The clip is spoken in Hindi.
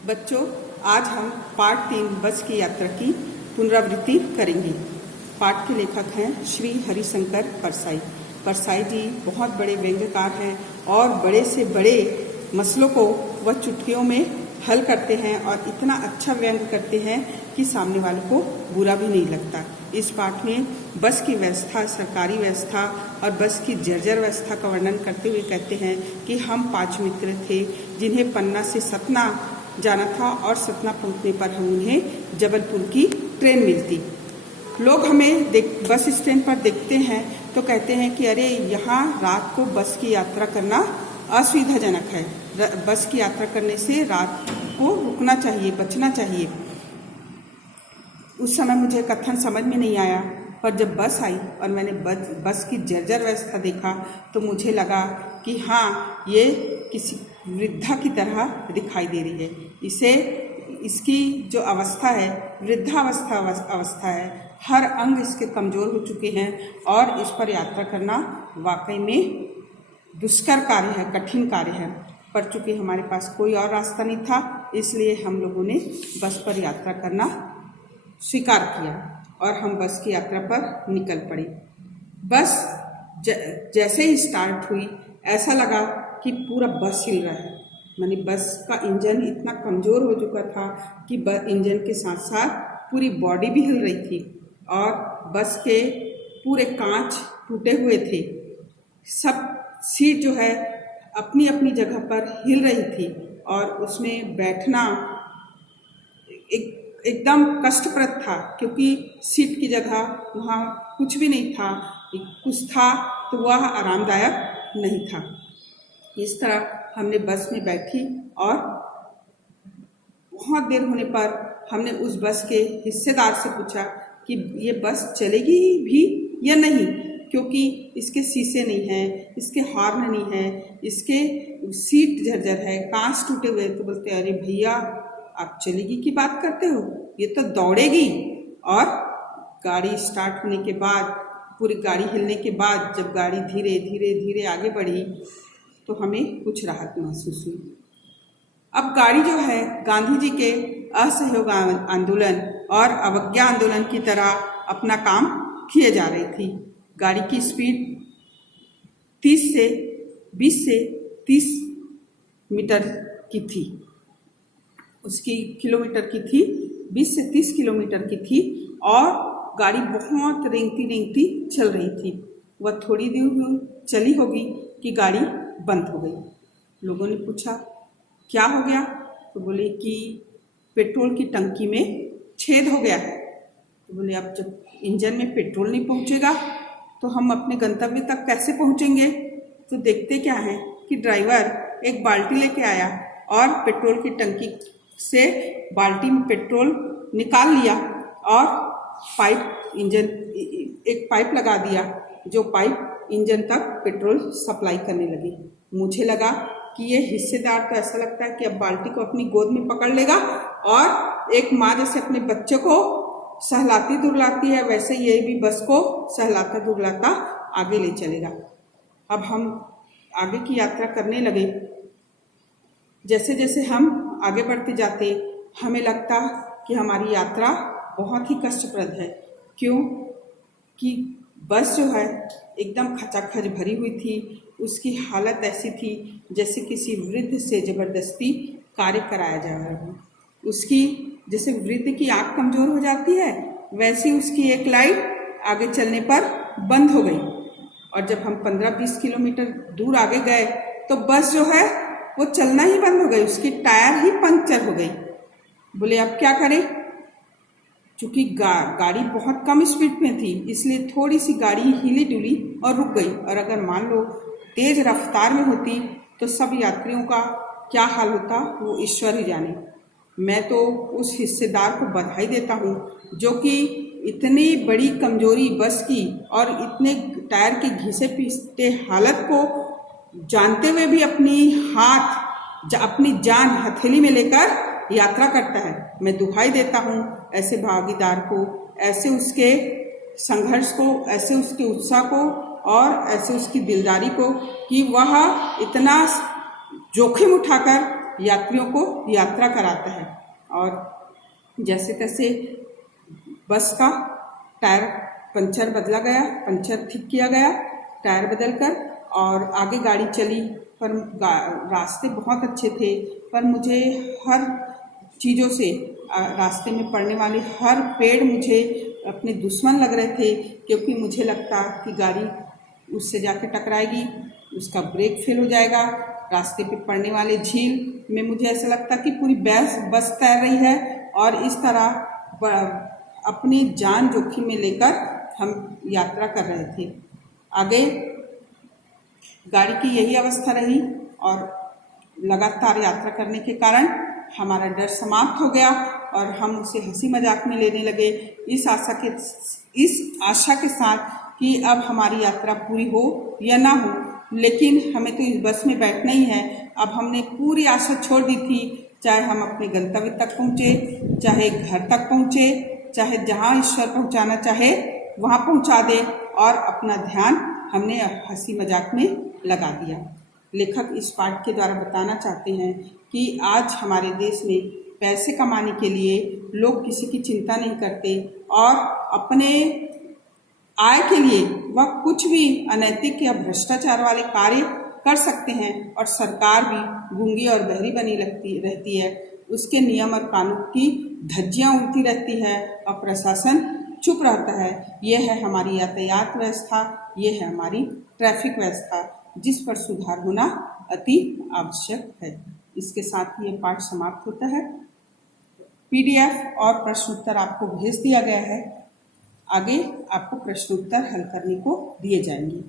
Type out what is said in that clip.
बच्चों, आज हम पाठ 3 बस की यात्रा की पुनरावृत्ति करेंगे। पाठ के लेखक हैं श्री हरिशंकर परसाई। परसाई जी बहुत बड़े व्यंग्यकार हैं और बड़े से बड़े मसलों को वह चुटकियों में हल करते हैं और इतना अच्छा व्यंग करते हैं कि सामने वालों को बुरा भी नहीं लगता। इस पाठ में बस की व्यवस्था, सरकारी व्यवस्था और बस की जर्जर व्यवस्था का वर्णन करते हुए कहते हैं कि हम 5 मित्र थे जिन्हें पन्ना से सतना जाना था और सतना पहुंचने पर हम उन्हें जबलपुर की ट्रेन मिलती। लोग हमें बस स्टैंड पर देखते हैं तो कहते हैं कि अरे यहाँ रात को बस की यात्रा करना असुविधाजनक है, बस की यात्रा करने से रात को रुकना चाहिए, बचना चाहिए। उस समय मुझे कथन समझ में नहीं आया, पर जब बस आई और मैंने बस की जर्जर व्यवस्था देखा तो मुझे लगा कि हाँ, ये किसी वृद्धा की तरह दिखाई दे रही है। इसकी जो अवस्था है वृद्धावस्था है। हर अंग इसके कमज़ोर हो चुके हैं और इस पर यात्रा करना वाकई में दुष्कर कार्य है, कठिन कार्य है। पर चूँकि हमारे पास कोई और रास्ता नहीं था, इसलिए हम लोगों ने बस पर यात्रा करना स्वीकार किया और हम बस की यात्रा पर निकल पड़े। बस जैसे ही स्टार्ट हुई ऐसा लगा कि पूरा बस हिल रहा है। माने बस का इंजन इतना कमज़ोर हो चुका था कि इंजन के साथ साथ पूरी बॉडी भी हिल रही थी और बस के पूरे कांच टूटे हुए थे। सब सीट जो है अपनी अपनी जगह पर हिल रही थी और उसमें बैठना एकदम कष्टप्रद था, क्योंकि सीट की जगह वहाँ कुछ भी नहीं था। कुछ था तो वह आरामदायक नहीं था। इस तरह हमने बस में बैठी और बहुत देर होने पर हमने उस बस के हिस्सेदार से पूछा कि ये बस चलेगी भी या नहीं, क्योंकि इसके शीशे नहीं हैं, इसके हॉर्न नहीं है, इसके सीट झरझर है, कांच टूटे हुए। तो बोलते अरे भैया, आप चलेगी की बात करते हो, ये तो दौड़ेगी। और गाड़ी स्टार्ट होने के बाद, पूरी गाड़ी हिलने के बाद जब गाड़ी धीरे धीरे धीरे आगे बढ़ी तो हमें कुछ राहत महसूस हुई। अब गाड़ी जो है गांधी जी के असहयोग आंदोलन और अवज्ञा आंदोलन की तरह अपना काम किए जा रही थी। गाड़ी की स्पीड 20 से 30 मीटर की थी, उसकी किलोमीटर की थी, 20 से 30 किलोमीटर की थी और गाड़ी बहुत रेंगती चल रही थी। वह थोड़ी दूर चली होगी कि गाड़ी बंद हो गई। लोगों ने पूछा क्या हो गया, तो बोले कि पेट्रोल की टंकी में छेद हो गया है। तो बोले अब जब इंजन में पेट्रोल नहीं पहुंचेगा तो हम अपने गंतव्य तक कैसे पहुंचेंगे। तो देखते क्या है कि ड्राइवर एक बाल्टी लेके आया और पेट्रोल की टंकी से बाल्टी में पेट्रोल निकाल लिया और एक पाइप लगा दिया, जो पाइप इंजन तक पेट्रोल सप्लाई करने लगी। मुझे लगा कि ये हिस्सेदार तो ऐसा लगता है कि अब बाल्टी को अपनी गोद में पकड़ लेगा और एक माँ जैसे अपने बच्चे को सहलाती दुर्लाती है, वैसे ये भी बस को सहलाता दुर्लाता आगे ले चलेगा। अब हम आगे की यात्रा करने लगे। जैसे जैसे हम आगे बढ़ते जाते हमें लगता कि हमारी यात्रा बहुत ही कष्टप्रद है। क्यों कि बस जो है एकदम खचाखच भरी हुई थी। उसकी हालत ऐसी थी जैसे किसी वृद्ध से जबरदस्ती कार्य कराया जा रहा है। उसकी जैसे वृद्ध की आँख कमज़ोर हो जाती है, वैसी उसकी एक लाइट आगे चलने पर बंद हो गई। और जब हम 15-20 किलोमीटर दूर आगे गए तो बस जो है वो चलना ही बंद हो गई, उसकी टायर ही पंक्चर हो गई। बोले अब क्या करें। चूँकि गाड़ी बहुत कम स्पीड में थी, इसलिए थोड़ी सी गाड़ी हिली डुली और रुक गई। और अगर मान लो तेज़ रफ्तार में होती तो सब यात्रियों का क्या हाल होता वो ईश्वर ही जाने। मैं तो उस हिस्सेदार को बधाई देता हूँ जो कि इतनी बड़ी कमजोरी बस की और इतने टायर के घिसे पीसते हालत को जानते हुए भी अपनी जान हथेली में लेकर यात्रा करता है। मैं दुहाई देता हूँ ऐसे भागीदार को, ऐसे उसके संघर्ष को, ऐसे उसके उत्साह को और ऐसे उसकी दिलदारी को कि वह इतना जोखिम उठाकर यात्रियों को यात्रा कराता है। और जैसे तैसे बस का टायर पंचर बदला गया, पंचर ठीक किया गया टायर बदलकर, और आगे गाड़ी चली। पर रास्ते बहुत अच्छे थे, पर मुझे हर चीज़ों से रास्ते में पड़ने वाले हर पेड़ मुझे अपने दुश्मन लग रहे थे, क्योंकि मुझे लगता कि गाड़ी उससे जाके टकराएगी, उसका ब्रेक फेल हो जाएगा। रास्ते पे पड़ने वाले झील में मुझे ऐसा लगता कि पूरी बस तैर रही है, और इस तरह अपनी जान जोखिम में लेकर हम यात्रा कर रहे थे। आगे गाड़ी की यही अवस्था रही, और लगातार यात्रा करने के कारण हमारा डर समाप्त हो गया और हम उसे हंसी मजाक में लेने लगे, इस आशा के साथ कि अब हमारी यात्रा पूरी हो या ना हो, लेकिन हमें तो इस बस में बैठना ही है। अब हमने पूरी आशा छोड़ दी थी, चाहे हम अपने गंतव्य तक पहुँचे, चाहे घर तक पहुँचे, चाहे जहाँ ईश्वर पहुँचाना चाहे वहाँ पहुँचा दे, और अपना ध्यान हमने हंसी मजाक में लगा दिया। लेखक इस पाठ के द्वारा बताना चाहते हैं कि आज हमारे देश में पैसे कमाने के लिए लोग किसी की चिंता नहीं करते, और अपने आय के लिए वह कुछ भी अनैतिक या भ्रष्टाचार वाले कार्य कर सकते हैं, और सरकार भी गूंगी और बहरी बनी रहती है। उसके नियम और कानून की धज्जियां उड़ती रहती है और प्रशासन चुप रहता है। यह है हमारी यातायात व्यवस्था, यह है हमारी ट्रैफिक व्यवस्था, जिस पर सुधार होना अति आवश्यक है। इसके साथ ही ये पाठ समाप्त होता है। PDF और प्रश्नोत्तर आपको भेज दिया गया है, आगे आपको प्रश्नोत्तर हल करने को दिए जाएंगे।